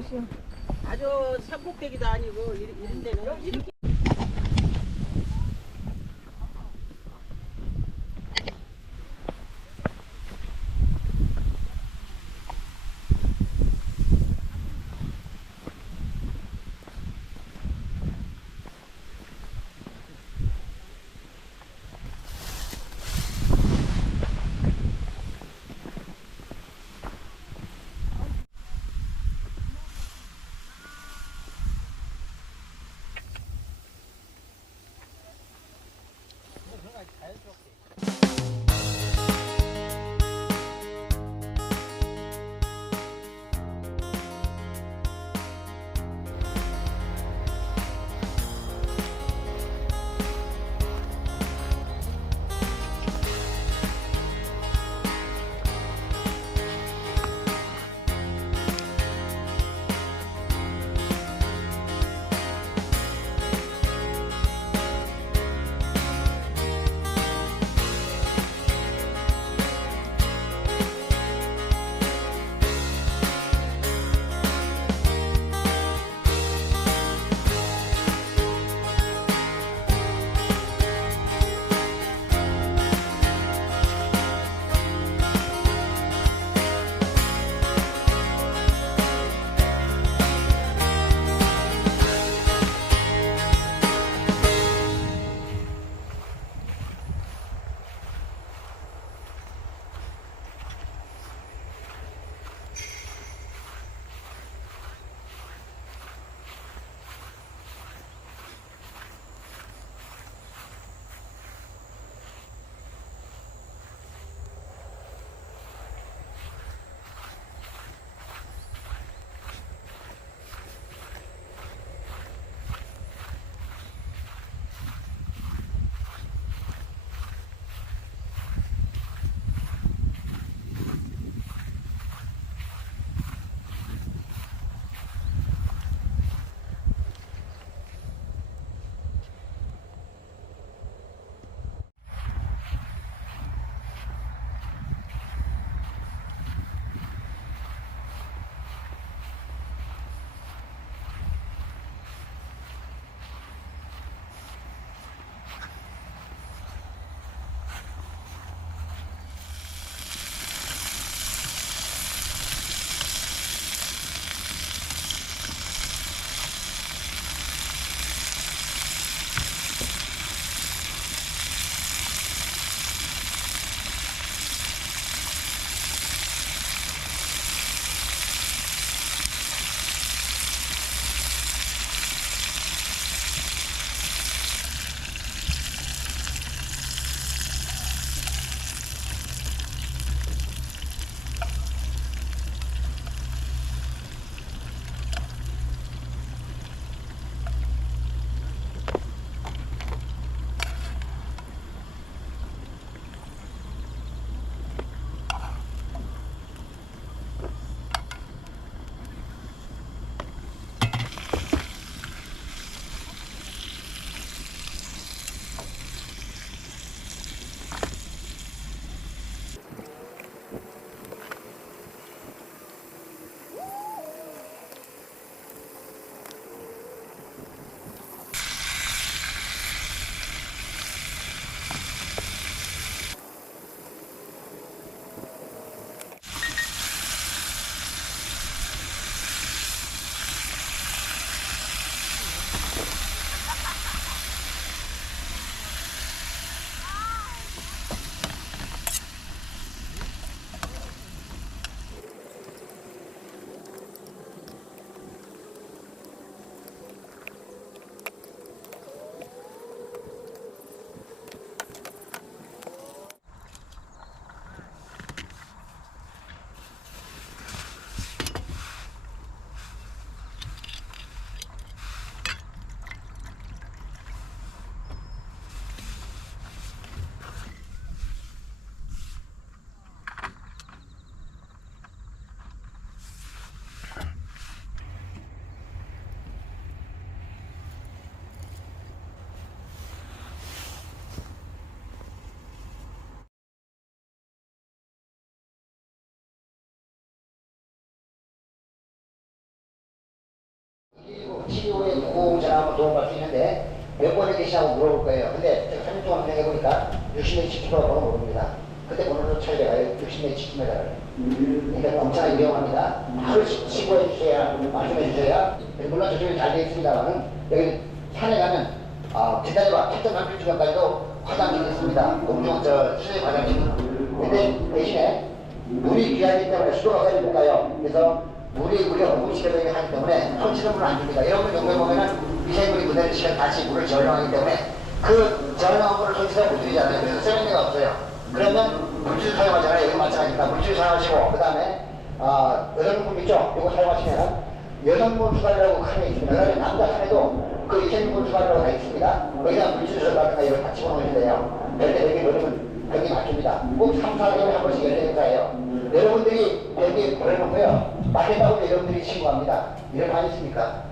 몇이요? 아주 산꼭대기도 아니고 이런 데는 이렇게 치료에 누구 전화하면 도움받을 수 있는데 몇 번에 계시냐고 물어볼 거예요. 근데 제가 3년 동안 생각해보니까 60년 70%가 번호 모릅니다. 그때 번호로 찾아가요. 60년 70m를. 그러니까 엄청나게 위험합니다. 바로 신고해 주셔야, 말씀해 주셔야. 물론 저쪽에 잘 되어 있습니다만 여기 산에 가면 지난해봐 캡틴 한필 주변까지도 화장실이 있습니다. 공중 수제 화장실. 근데 대신에 물이 귀하기 때문에 수도가 가지 못 가요. 그래서 우리가 공식에서 하기 때문에 손치는 물을 안 줍니다. 여러분 용도에 보면은 미생물이 그대로 시간 다시 물을 저장하기 때문에 그 저장한 물을 손치가 못 드리잖아요. 그래서 세면대가 없어요. 그러면 물질 사용하잖아요. 여기 마찬가지입니다. 물질 사용하시고 그 다음에 여성용품 있죠? 이거 사용하시면 여성분 추가라고 칸에 있습니다. 그다음에 남자 칸에도 그 이생분 추가라고 다 있습니다. 거기다 물질 들어가든가 이걸 다 집어넣으셔야 돼요. 그런데 여기 넣으면 여기 막힙니다. 꼭 3, 4개월에 한 번씩 열리는 행사예요. 여러분들이 여기 보내놓고요. 막힌다고 여러분들이 신고합니다. 이런 거 아니십니까?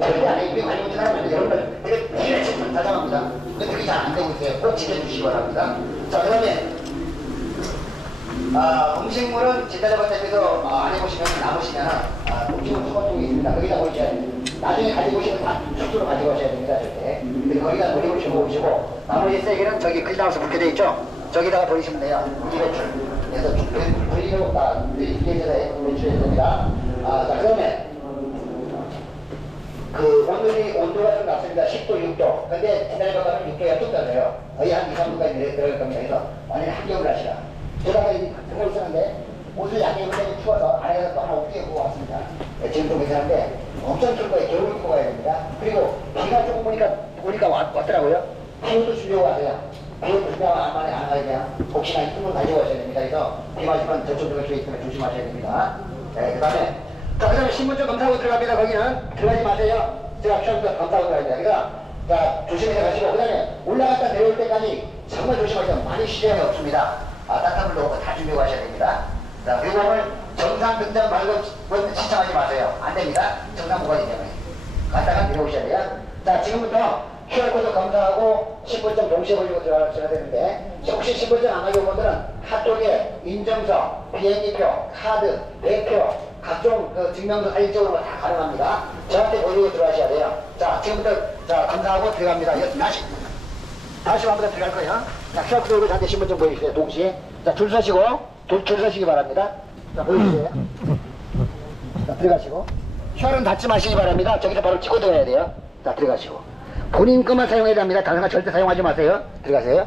절대 안 해요. 우리 관리 못하는 사람들 여러분들 되게 자장합니다. 근데 그게 잘 안 되고 있어요. 꼭 지켜주시기 바랍니다. 자, 그 다음에 음식물은 지난번에 대해서 안 해보시면 남으시면 음식물 수거통이 있습니다. 거기다 버리셔야 돼요. 나중에 가지고 오시면 다 숙소로 가지고 오셔야 됩니다. 절대. 근데 거기다 버리시고 오시고 나머지 세개는 저기 클리나우스 붙게 돼 있죠? 저기다가 버리시면 돼요. 분리배출. 그래서 분리로 분리해서 배출해야 됩니다. 자, 그 다음에 오늘이 온도가 좀 낮습니다. 10도, 6도. 근데 지난해 가면 6도가 뚝 떨어져요. 거의 한 2, 3도까지 내려갈 겁니다. 그래서 완전히 한겨울 하시라. 제가 등을 쓰는데 옷을 얇게 입으면 추워서 안에서 또 하나 옷 입고 왔습니다. 지금 좀 괜찮은데 엄청 추울 거예요. 겨울 입고 가야 됩니다. 그리고 비가 조금 오니까 왔더라고요. 비옷도 준비하고 가세요. 비옷도 준비하고 안 가야 돼요. 혹시나 이쁜 걸 가지고 가셔야 됩니다. 그래서 비 맞으면 저쪽 쪽에 있으면 조심하셔야 됩니다. 네, 그 다음에 신분증 검사하고 들어갑니다. 거기는 들어가지 마세요. 제가 시험부터 검사하고 들어갑니다. 그래서 조심해서 가시고 그 다음에 올라갔다 내려올 때까지 정말 조심하세요. 많이 시간이 없습니다. 따뜻한 물 넣고 다 준비하고 가셔야 됩니다. 자, 그리고 오늘 정상 등장 말고 신청하지 마세요. 안 됩니다. 정상 무관이기 때문에. 갔다가 내려오셔야 돼요. 자, 지금부터 QR코드 검사하고 신분증 동시에 올리고 들어가셔야 되는데 혹시 신분증 안 가져온 분들은 핫도그에 인증서, 비행기표, 카드, 배표, 각종 증명서 사진적으로 다 가능합니다. 저한테 보이고 들어가셔야 돼요. 자, 지금부터 검사하고 들어갑니다. 다시 한번 들어갈 거예요. 자, QR 들고 저한테 신분증 보여주세요. 동시에. 자, 줄 서시고, 줄 서시기 바랍니다. 자, 보여주세요. 자, 들어가시고. QR은 닫지 마시기 바랍니다. 저기서 바로 찍고 들어가야 돼요. 자, 들어가시고. 본인 것만 사용해야 됩니다. 다른 거 절대 사용하지 마세요. 들어가세요.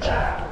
자.